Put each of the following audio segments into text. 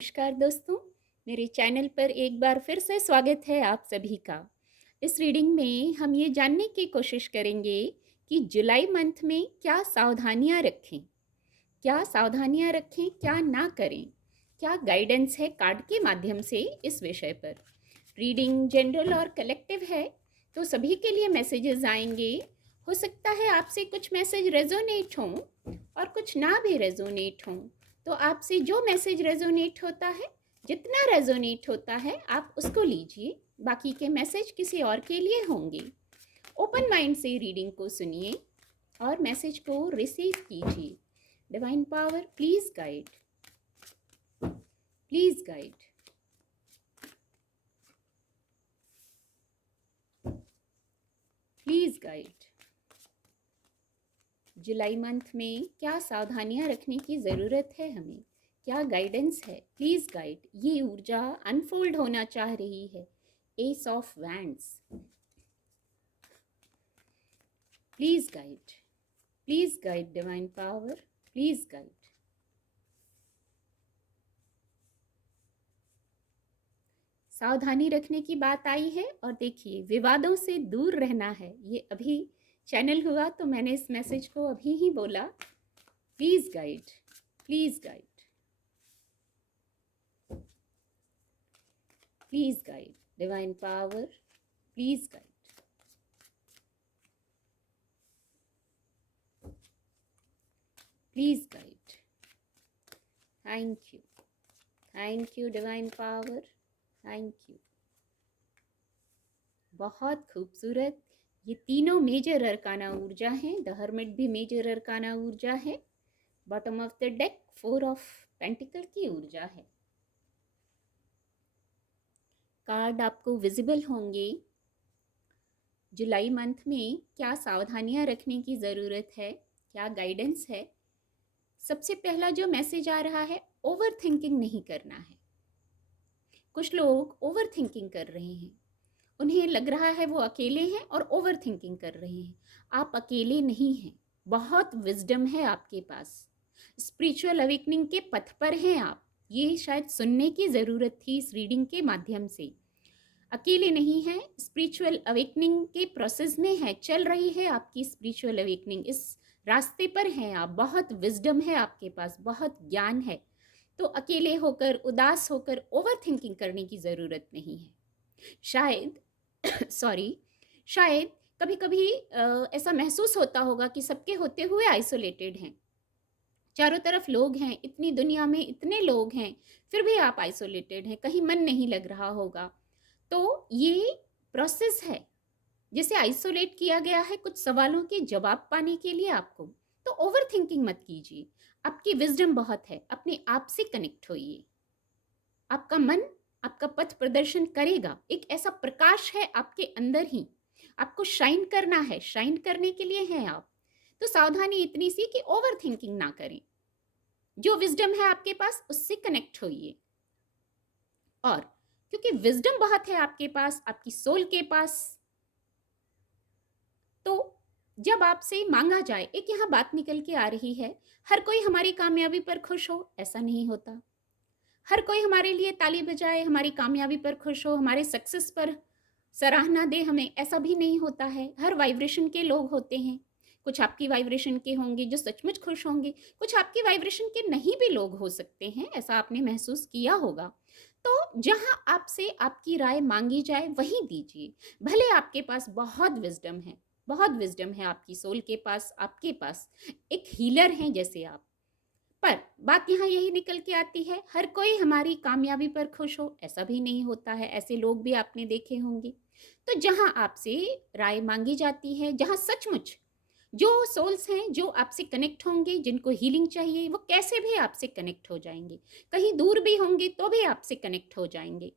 नमस्कार दोस्तों, मेरे चैनल पर एक बार फिर से स्वागत है आप सभी का। इस रीडिंग में हम ये जानने की कोशिश करेंगे कि जुलाई मंथ में क्या सावधानियां रखें, क्या ना करें, क्या गाइडेंस है कार्ड के माध्यम से इस विषय पर। रीडिंग जनरल और कलेक्टिव है, तो सभी के लिए मैसेजेस आएंगे। हो सकता है आपसे कुछ मैसेज रेजोनेट हों और कुछ ना भी रेजोनेट हों। तो आपसे जो मैसेज रेजोनेट होता है, जितना रेजोनेट होता है, आप उसको लीजिए। बाकी के मैसेज किसी और के लिए होंगे। ओपन माइंड से रीडिंग को सुनिए और मैसेज को रिसीव कीजिए। Divine power please guide, please guide, please guide. July month में क्या सावधानियां रखने की ज़रूरत है हमें, क्या गाइडेंस है, प्लीज़ गाइड। ये ऊर्जा अनफोल्ड होना चाह रही है। S of wands, please guide, please guide divine power, please guide. सावधानी रखने की बात आई है और देखिए विवादों से दूर रहना है। ये अभी चैनल हुआ तो मैंने इस मैसेज को अभी ही बोला। Please guide, please guide, please guide divine power, please guide, please guide. Thank you divine power, thank you. बहुत खूबसूरत। ये तीनों मेजर अरकाना ऊर्जा हैं। द हर्मिट भी मेजर अरकाना ऊर्जा है। Bottom of the deck 4 of pentacle की ऊर्जा है। कार्ड आपको विजिबल होंगे। जुलाई मंथ में क्या सावधानियां रखने की ज़रूरत है, क्या गाइडेंस है। सबसे पहला जो मैसेज आ रहा है, ओवर थिंकिंग नहीं करना है। कुछ लोग ओवर थिंकिंग कर रहे हैं, उन्हें लग रहा है वो अकेले हैं और ओवर थिंकिंग कर रहे हैं। आप अकेले नहीं हैं, बहुत विजडम है आपके पास। स्पिरिचुअल अवेकनिंग के पथ पर हैं आप। ये शायद सुनने की ज़रूरत थी इस रीडिंग के माध्यम से। अकेले नहीं हैं, स्पिरिचुअल अवेकनिंग के प्रोसेस में है, चल रही है आपकी स्पिरिचुअल अवेकनिंग। इस रास्ते पर हैं आप। बहुत विजडम है आपके पास, बहुत ज्ञान है। तो अकेले होकर, उदास होकर ओवर थिंकिंग करने की ज़रूरत नहीं है। शायद सॉरी शायद कभी कभी ऐसा महसूस होता होगा कि सबके होते हुए आइसोलेटेड हैं। चारों तरफ लोग हैं, इतनी दुनिया में इतने लोग हैं, फिर भी आप आइसोलेटेड हैं, कहीं मन नहीं लग रहा होगा। तो ये प्रोसेस है, जैसे आइसोलेट किया गया है कुछ सवालों के जवाब पाने के लिए आपको। तो ओवर थिंकिंग मत कीजिए। आपकी विजडम बहुत है, अपने आप से कनेक्ट होइए। आपका मन आपका पथ प्रदर्शन करेगा। एक ऐसा प्रकाश है आपके अंदर ही, आपको शाइन करना है, शाइन करने के लिए हैं आप। तो सावधानी इतनी सी कि ओवर थिंकिंग ना करें। जो विजडम है आपके पास उससे कनेक्ट होइए। और क्योंकि विजडम बहुत है आपके पास, आपकी सोल के पास, तो जब आपसे मांगा जाए, एक यहाँ बात निकल के आ रही है, हर कोई हमारी कामयाबी पर खुश हो ऐसा नहीं होता। हर कोई हमारे लिए ताली बजाए, हमारी कामयाबी पर खुश हो, हमारे सक्सेस पर सराहना दे हमें, ऐसा भी नहीं होता है। हर वाइब्रेशन के लोग होते हैं। कुछ आपकी वाइब्रेशन के होंगे जो सचमुच खुश होंगे, कुछ आपकी वाइब्रेशन के नहीं भी लोग हो सकते हैं, ऐसा आपने महसूस किया होगा। तो जहाँ आपसे आपकी राय मांगी जाए वहीं दीजिए। भले आपके पास बहुत विजडम है, बहुत विजडम है आपकी सोल के पास, आपके पास एक हीलर हैं जैसे आप। पर बात यहाँ यही निकल के आती है, हर कोई हमारी कामयाबी पर खुश हो ऐसा भी नहीं होता है। ऐसे लोग भी आपने देखे होंगे। तो जहाँ आपसे राय मांगी जाती है, जहाँ सचमुच जो सोल्स हैं जो आपसे कनेक्ट होंगे, जिनको हीलिंग चाहिए, वो कैसे भी आपसे कनेक्ट हो जाएंगे। कहीं दूर भी होंगे तो भी आपसे कनेक्ट हो जाएंगे।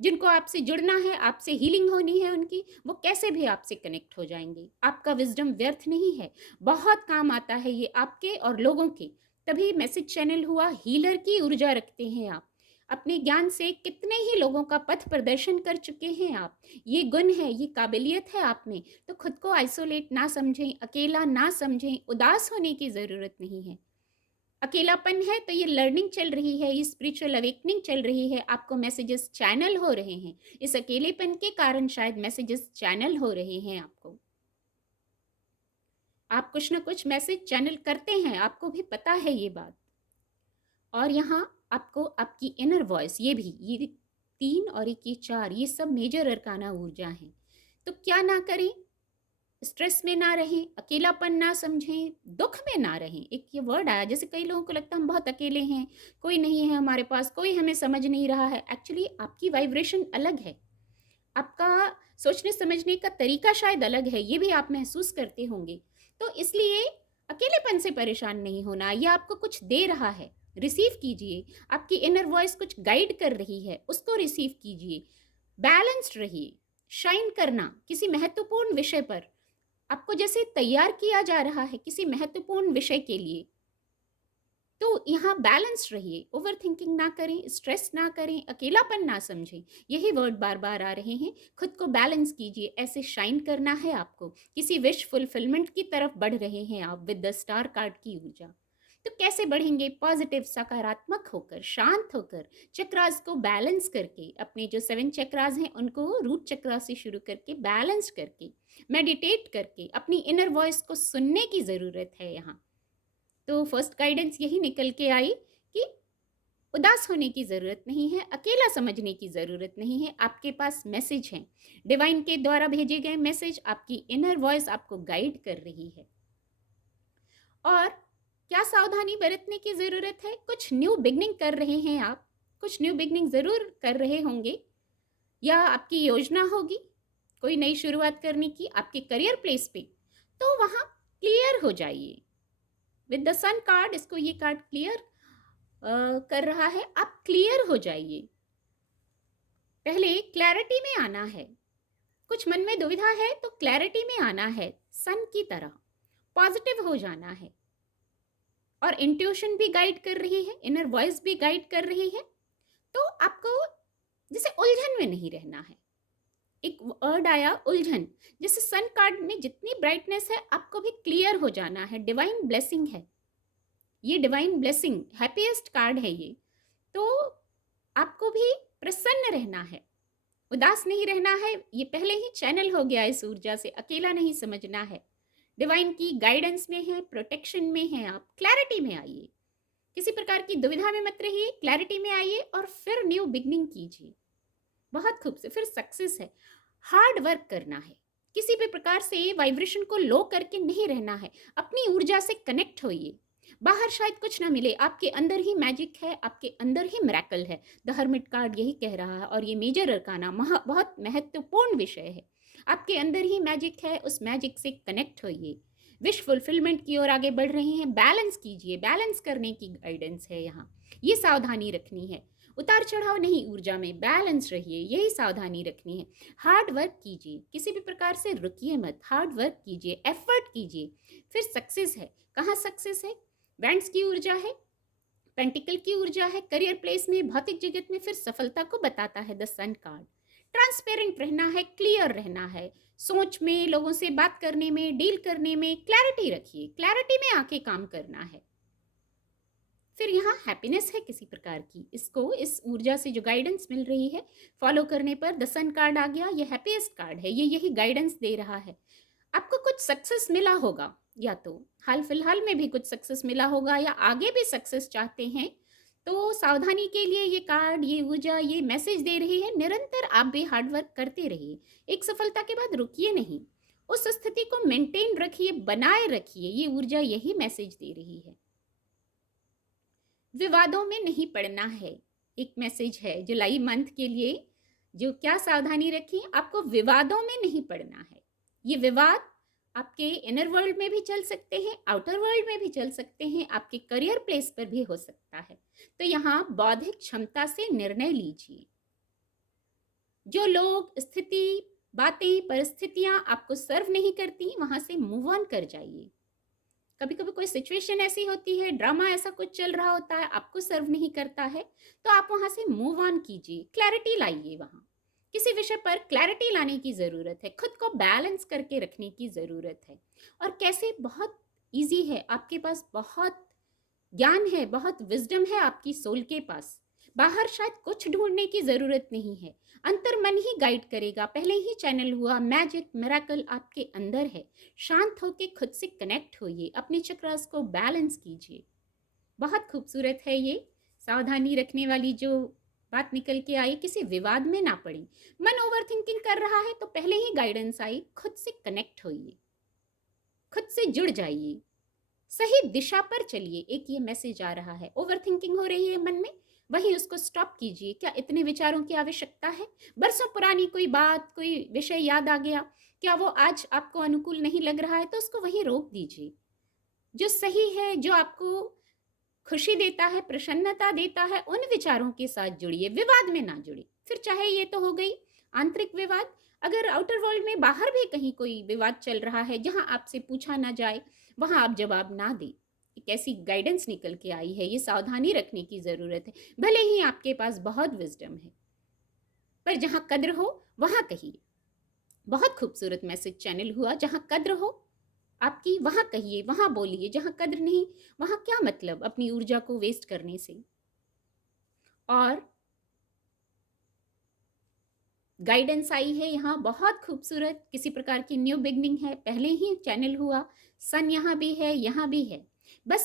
जिनको आपसे जुड़ना है, आपसे हीलिंग होनी है उनकी, वो कैसे भी आपसे कनेक्ट हो जाएंगे। आपका विजडम व्यर्थ नहीं है, बहुत काम आता है ये आपके और लोगों के। तभी मैसेज चैनल हुआ। हीलर की ऊर्जा रखते हैं आप। अपने ज्ञान से कितने ही लोगों का पथ प्रदर्शन कर चुके हैं आप। ये गुण है, ये काबिलियत है आप में। तो खुद को आइसोलेट ना समझें, अकेला ना समझें, उदास होने की ज़रूरत नहीं है। अकेलापन है तो ये लर्निंग चल रही है, ये स्पिरिचुअल अवेकनिंग चल रही है, आपको मैसेजेस चैनल हो रहे हैं। इस अकेलेपन के कारण शायद मैसेजेस चैनल हो रहे हैं आपको। आप कुछ ना कुछ मैसेज चैनल करते हैं, आपको भी पता है ये बात। और यहाँ आपको आपकी इनर वॉइस, ये 3 और एक ये 4, ये सब मेजर अरकाना ऊर्जा हैं। तो क्या ना करें? स्ट्रेस में ना रहें, अकेलापन ना समझें, दुख में ना रहें। एक ये वर्ड आया, जैसे कई लोगों को लगता है हम बहुत अकेले हैं, कोई नहीं है हमारे पास, कोई हमें समझ नहीं रहा है। एक्चुअली आपकी वाइब्रेशन अलग है, आपका सोचने समझने का तरीका शायद अलग है, ये भी आप महसूस करते होंगे। तो इसलिए अकेलेपन से परेशान नहीं होना, यह आपको कुछ दे रहा है, रिसीव कीजिए। आपकी इनर वॉइस कुछ गाइड कर रही है, उसको रिसीव कीजिए। बैलेंस्ड रहिए। शाइन करना किसी महत्वपूर्ण विषय पर, आपको जैसे तैयार किया जा रहा है किसी महत्वपूर्ण विषय के लिए, तो यहाँ बैलेंस रहिए। ओवर थिंकिंग ना करें, स्ट्रेस ना करें, अकेलापन ना समझें। यही वर्ड बार बार आ रहे हैं। खुद को बैलेंस कीजिए, ऐसे शाइन करना है आपको। किसी विश फुलफिलमेंट की तरफ बढ़ रहे हैं आप विद द स्टार कार्ड की ऊर्जा। तो कैसे बढ़ेंगे? पॉजिटिव, सकारात्मक होकर, शांत होकर, चक्रास को बैलेंस करके, अपने जो 7 चक्रास हैं उनको रूट चक्रा से शुरू करके बैलेंस करके, मेडिटेट करके, अपनी इनर वॉइस को सुनने की ज़रूरत है यहाँ। तो फर्स्ट गाइडेंस यही निकल के आई कि उदास होने की ज़रूरत नहीं है, अकेला समझने की ज़रूरत नहीं है। आपके पास मैसेज हैं, डिवाइन के द्वारा भेजे गए मैसेज, आपकी इनर वॉइस आपको गाइड कर रही है। और क्या सावधानी बरतने की ज़रूरत है? कुछ न्यू बिगनिंग कर रहे हैं आप, कुछ न्यू बिगनिंग ज़रूर कर रहे होंगे, या आपकी योजना होगी कोई नई शुरुआत करने की आपके करियर प्लेस पे, तो वहाँ क्लियर हो जाइए। विद द सन कार्ड, इसको ये कार्ड क्लियर कर रहा है, आप क्लियर हो जाइए। पहले क्लैरिटी में आना है। कुछ मन में दुविधा है तो क्लैरिटी में आना है, सन की तरह पॉजिटिव हो जाना है। और इंट्यूशन भी गाइड कर रही है, इनर वॉइस भी गाइड कर रही है। तो आपको जैसे उलझन में नहीं रहना है। एक वर्ड आया, उलझन। जैसे सन कार्ड में जितनी ब्राइटनेस है, आपको भी क्लियर हो जाना है। डिवाइन ब्लेसिंग है ये, डिवाइन ब्लेसिंग, हैप्पीएस्ट कार्ड है ये। तो आपको भी प्रसन्न रहना है, उदास नहीं रहना है। ये पहले ही चैनल हो गया इस ऊर्जा से, अकेला नहीं समझना है। डिवाइन की गाइडेंस में है, प्रोटेक्शन में है। आप क्लैरिटी में आइए, किसी प्रकार की दुविधा में मत रहिए, क्लैरिटी में आइए और फिर न्यू बिगनिंग कीजिए। बहुत खूब से। फिर सक्सेस है, हार्ड वर्क करना है, किसी भी प्रकार से वाइब्रेशन को लो करके नहीं रहना है। अपनी ऊर्जा से कनेक्ट होइए। बाहर शायद कुछ ना मिले, आपके अंदर ही मैजिक है, आपके अंदर ही मिरेकल है। द हर्मिट कार्ड यही कह रहा है, और ये मेजर अरकाना बहुत महत्वपूर्ण विषय है। आपके अंदर ही मैजिक है, उस मैजिक से कनेक्ट होइए। विश फुलफिलमेंट की ओर आगे बढ़ रहे हैं, बैलेंस कीजिए। बैलेंस करने की गाइडेंस है यहाँ, ये सावधानी रखनी है। उतार चढ़ाव नहीं, ऊर्जा में बैलेंस रहिए, यही सावधानी रखनी है। हार्ड वर्क कीजिए, किसी भी प्रकार से रुकिए मत, हार्ड वर्क कीजिए, एफर्ट कीजिए। फिर सक्सेस है। कहाँ सक्सेस है? बैंड्स की ऊर्जा है, पेंटिकल की ऊर्जा है, करियर प्लेस में, भौतिक जगत में। फिर सफलता को बताता है द सन कार्ड। ट्रांसपेरेंट रहना है, क्लियर रहना है, सोच में, लोगों से बात करने में, डील करने में क्लैरिटी रखिए, क्लैरिटी में आके काम करना है। फिर यहाँ हैप्पीनेस है किसी प्रकार की, इसको इस ऊर्जा से जो गाइडेंस मिल रही है फॉलो करने पर द सन कार्ड आ गया। ये हैप्पीएस्ट कार्ड है, ये यही गाइडेंस दे रहा है। आपको कुछ सक्सेस मिला होगा, या तो हाल फिलहाल में भी कुछ सक्सेस मिला होगा, या आगे भी सक्सेस चाहते हैं, तो सावधानी के लिए ये कार्ड, ये ऊर्जा, ये मैसेज दे रही है। निरंतर आप भी हार्डवर्क करते रहिए, एक सफलता के बाद रुकिए नहीं, उस स्थिति को मेंटेन रखिए, बनाए रखिए। ये ऊर्जा यही मैसेज दे रही है। विवादों में नहीं पड़ना है, एक मैसेज है जुलाई मंथ के लिए। जो क्या सावधानी रखें, आपको विवादों में नहीं पड़ना है। ये विवाद आपके इनर वर्ल्ड में भी चल सकते हैं, आउटर वर्ल्ड में भी चल सकते हैं, आपके करियर प्लेस पर भी हो सकता है। तो यहाँ बौद्धिक क्षमता से निर्णय लीजिए। जो लोग, स्थिति, बातें, परिस्थितियां आपको सर्व नहीं करती, वहां से मूव ऑन कर जाइए। कभी कभी कोई सिचुएशन ऐसी होती है, ड्रामा ऐसा कुछ चल रहा होता है, आपको सर्व नहीं करता है, तो आप वहां से मूव ऑन कीजिए, क्लैरिटी लाइए। वहां किसी विषय पर क्लैरिटी लाने की ज़रूरत है, खुद को बैलेंस करके रखने की ज़रूरत है। और कैसे? बहुत इजी है, आपके पास बहुत ज्ञान है, बहुत विजडम है आपकी सोल के पास। बाहर शायद कुछ ढूंढने की जरूरत नहीं है, अंतर मन ही गाइड करेगा। पहले ही चैनल हुआ, मैजिक मिरेकल आपके अंदर है। शांत होके खुद से कनेक्ट होइए, अपने चक्रास को बैलेंस कीजिए। बहुत खूबसूरत है ये सावधानी रखने वाली जो बात निकल के आई, किसी विवाद में ना पड़ी। मन ओवर थिंकिंग कर रहा है तो पहले ही गाइडेंस आई, खुद से कनेक्ट होइए, खुद से जुड़ जाइए, सही दिशा पर चलिए। एक ये मैसेज आ रहा है, ओवर थिंकिंग हो रही है मन में, वही उसको स्टॉप कीजिए। क्या इतने विचारों की आवश्यकता है? बरसों पुरानी कोई बात, कोई विषय याद आ गया, क्या वो आज आपको अनुकूल नहीं लग रहा है? तो उसको वहीं रोक दीजिए। जो सही है, जो आपको खुशी देता है, प्रसन्नता देता है, उन विचारों के साथ जुड़िए, विवाद में ना जुड़िए। फिर चाहे ये तो हो गई आंतरिक विवाद, अगर आउटर वर्ल्ड में बाहर भी कहीं कोई विवाद चल रहा है जहां आपसे पूछा ना जाए, वहां आप जवाब ना दें। एक ऐसी गाइडेंस निकल के आई है, ये सावधानी रखने की जरूरत है। भले ही आपके पास बहुत विजडम है, पर जहां कद्र हो वहां कहिए। बहुत खूबसूरत मैसेज चैनल हुआ, जहां कद्र हो आपकी वहां कहिए, वहां बोलिए। जहां कद्र नहीं, वहां क्या मतलब अपनी ऊर्जा को वेस्ट करने से। और गाइडेंस आई है यहाँ बहुत खूबसूरत, किसी प्रकार की न्यू बिगनिंग है। पहले ही चैनल हुआ, सन यहाँ भी है, यहाँ भी है। बस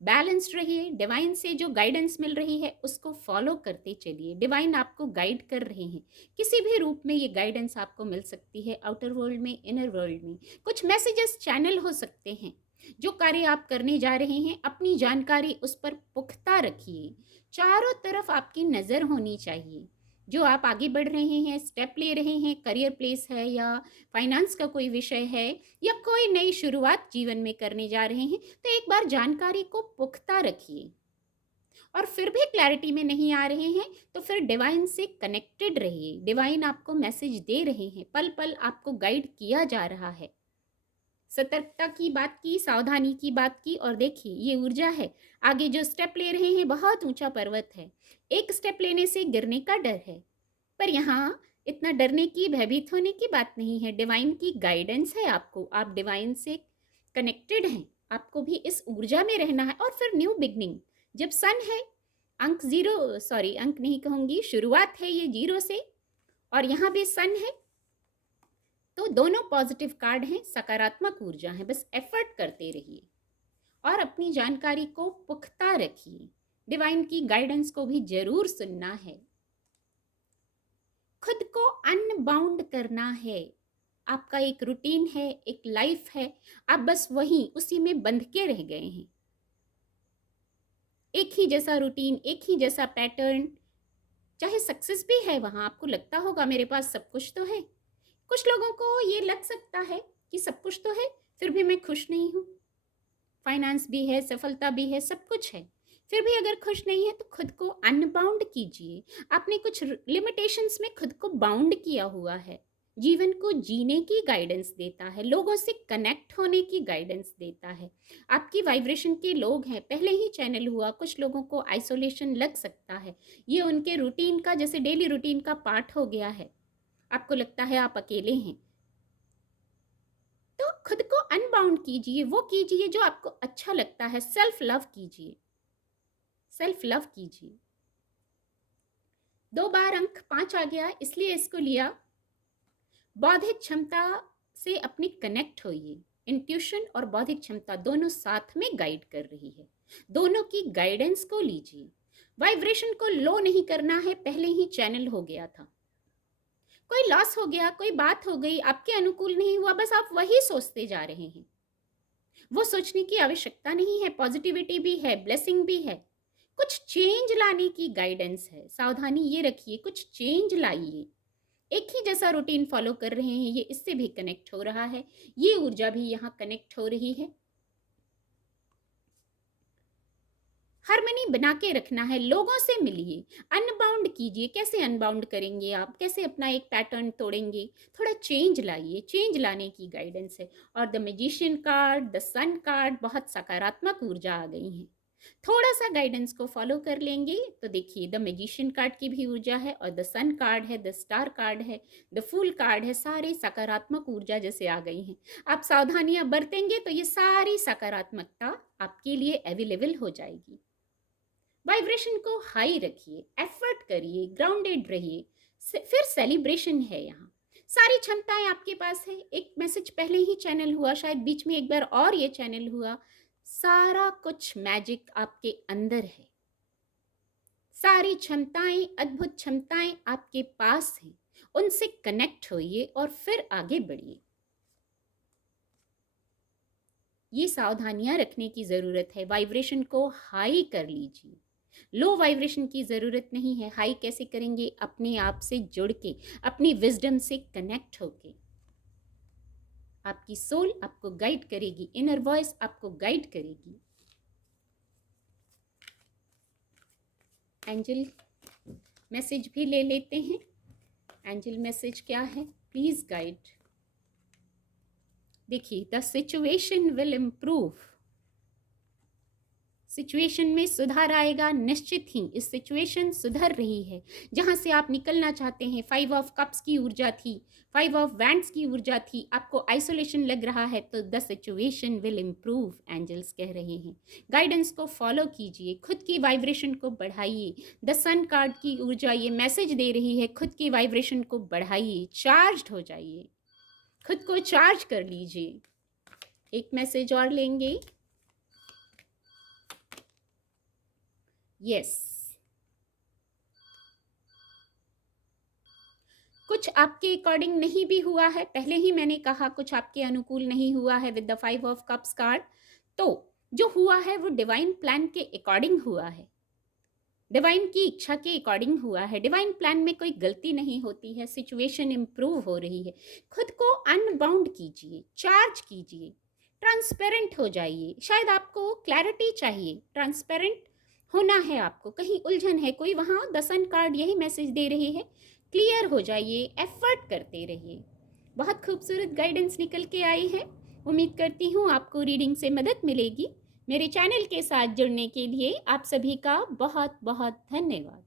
बैलेंस्ड रहिए, डिवाइन से जो गाइडेंस मिल रही है उसको फॉलो करते चलिए। डिवाइन आपको गाइड कर रहे हैं, किसी भी रूप में ये गाइडेंस आपको मिल सकती है, आउटर वर्ल्ड में, इनर वर्ल्ड में। कुछ मैसेजेस चैनल हो सकते हैं। जो कार्य आप करने जा रहे हैं, अपनी जानकारी उस पर पुख्ता रखिए। चारों तरफ आपकी नज़र होनी चाहिए। जो आप आगे बढ़ रहे हैं, स्टेप ले रहे हैं, करियर प्लेस है या फाइनेंस का कोई विषय है या कोई नई शुरुआत जीवन में करने जा रहे हैं, तो एक बार जानकारी को पुख्ता रखिए। और फिर भी क्लैरिटी में नहीं आ रहे हैं तो फिर डिवाइन से कनेक्टेड रहिए। डिवाइन आपको मैसेज दे रहे हैं, पल पल आपको गाइड किया जा रहा है। सतर्कता की बात की, सावधानी की बात की, और देखिए ये ऊर्जा है। आगे जो स्टेप ले रहे हैं बहुत ऊंचा पर्वत है, एक स्टेप लेने से गिरने का डर है, पर यहाँ इतना डरने की, भयभीत होने की बात नहीं है। डिवाइन की गाइडेंस है आपको, आप डिवाइन से कनेक्टेड हैं, आपको भी इस ऊर्जा में रहना है। और फिर न्यू बिगनिंग, जब सन है, अंक जीरो, सॉरी अंक नहीं कहूँगी, शुरुआत है ये जीरो से, और यहाँ भी सन है, तो दोनों पॉजिटिव कार्ड हैं, सकारात्मक ऊर्जा है। बस एफर्ट करते रहिए और अपनी जानकारी को पुख्ता रखिए। डिवाइन की गाइडेंस को भी जरूर सुनना है। खुद को अनबाउंड करना है। आपका एक रूटीन है, एक लाइफ है, आप बस वहीं उसी में बंध के रह गए हैं। एक ही जैसा रूटीन, एक ही जैसा पैटर्न, चाहे सक्सेस भी है वहां, आपको लगता होगा मेरे पास सब कुछ तो है। कुछ लोगों को ये लग सकता है कि सब कुछ तो है, फिर भी मैं खुश नहीं हूँ। फाइनेंस भी है, सफलता भी है, सब कुछ है, फिर भी अगर खुश नहीं है तो खुद को अनबाउंड कीजिए। आपने कुछ लिमिटेशंस में खुद को बाउंड किया हुआ है। जीवन को जीने की गाइडेंस देता है, लोगों से कनेक्ट होने की गाइडेंस देता है। आपकी वाइब्रेशन के लोग हैं, पहले ही चैनल हुआ, कुछ लोगों को आइसोलेशन लग सकता है, ये उनके रूटीन का, जैसे डेली रूटीन का पार्ट हो गया है। आपको लगता है आप अकेले हैं, तो खुद को अनबाउंड कीजिए, वो कीजिए जो आपको अच्छा लगता है। सेल्फ लव कीजिए, सेल्फ लव कीजिए। 2 बार अंक 5 आ गया, इसलिए इसको लिया। बौद्धिक क्षमता से अपनी कनेक्ट होइए। इंट्यूशन और बौद्धिक क्षमता दोनों साथ में गाइड कर रही है, दोनों की गाइडेंस को लीजिए। वाइब्रेशन को लो नहीं करना है, पहले ही चैनल हो गया था। कोई लॉस हो गया, कोई बात हो गई, आपके अनुकूल नहीं हुआ, बस आप वही सोचते जा रहे हैं। वो सोचने की आवश्यकता नहीं है, पॉजिटिविटी भी है, ब्लेसिंग भी है। कुछ चेंज लाने की गाइडेंस है, सावधानी ये रखिए, कुछ चेंज लाइए। एक ही जैसा रूटीन फॉलो कर रहे हैं, ये इससे भी कनेक्ट हो रहा है, ये ऊर्जा भी यहाँ कनेक्ट हो रही है। हार्मनी बना के रखना है, लोगों से मिलिए, अनबाउंड कीजिए। कैसे अनबाउंड करेंगे आप, कैसे अपना एक पैटर्न तोड़ेंगे? थोड़ा चेंज लाइए, चेंज लाने की गाइडेंस है। और the magician card, the sun card, बहुत सकारात्मक ऊर्जा आ गई है। थोड़ा सा गाइडेंस को फॉलो कर लेंगे तो देखिए द मैजिशियन कार्ड की भी ऊर्जा है और द सन कार्ड है, द स्टार कार्ड है, द फूल कार्ड है, सारे सकारात्मक ऊर्जा जैसे आ गई हैं। आप सावधानियां बरतेंगे तो ये सारी सकारात्मकता आपके लिए अवेलेबल हो जाएगी। वाइब्रेशन को हाई रखिए, एफर्ट करिए, ग्राउंडेड रहिए। फिर सेलिब्रेशन है यहाँ, सारी क्षमताएं आपके पास है। एक मैसेज पहले ही चैनल हुआ, शायद बीच में एक बार और ये चैनल हुआ। सारा कुछ मैजिक आपके अंदर है, सारी क्षमताएं, अद्भुत क्षमताएं आपके पास हैं। उनसे कनेक्ट होइए और फिर आगे बढ़िए। ये सावधानियां रखने की जरूरत है। वाइब्रेशन को हाई कर लीजिए, लो वाइब्रेशन की ज़रूरत नहीं है। हाई कैसे करेंगे? अपने आप से जुड़ के, अपनी विजडम से कनेक्ट होके। आपकी सोल आपको गाइड करेगी, इनर वॉइस आपको गाइड करेगी। एंजल मैसेज भी ले लेते हैं। एंजल मैसेज क्या है? Please guide. देखिए, the situation will improve. Situation में सुधार आएगा, निश्चित ही इस सिचुएशन सुधर रही है जहां से आप निकलना चाहते हैं। 5 ऑफ कप्स की ऊर्जा थी, 5 ऑफ वैंड्स की ऊर्जा थी। आपको आइसोलेशन लग रहा है तो the situation will improve, angels कह रहे हैं। गाइडेंस को फॉलो कीजिए, खुद की वाइब्रेशन को बढ़ाइए। द सन कार्ड की ऊर्जा ये मैसेज दे रही है, खुद की वाइब्रेशन को बढ़ाइए, चार्ज्ड हो जाइए, खुद को चार्ज कर लीजिए। एक मैसेज और लेंगे। यस, कुछ आपके अकॉर्डिंग नहीं भी हुआ है, पहले ही मैंने कहा कुछ आपके अनुकूल नहीं हुआ है with the 5 of cups card. तो जो हुआ है वो डिवाइन प्लान के अकॉर्डिंग हुआ है, डिवाइन की इच्छा के अकॉर्डिंग हुआ है। डिवाइन प्लान में कोई गलती नहीं होती है। सिचुएशन इंप्रूव हो रही है। खुद को अनबाउंड कीजिए, चार्ज कीजिए, ट्रांसपेरेंट हो जाइए। शायद आपको क्लैरिटी चाहिए, ट्रांसपेरेंट होना है आपको, कहीं उलझन है कोई वहाँ। द सन कार्ड यही मैसेज दे रही है, क्लियर हो जाइए, एफर्ट करते रहिए। बहुत खूबसूरत गाइडेंस निकल के आई है। उम्मीद करती हूँ आपको रीडिंग से मदद मिलेगी। मेरे चैनल के साथ जुड़ने के लिए आप सभी का बहुत बहुत धन्यवाद।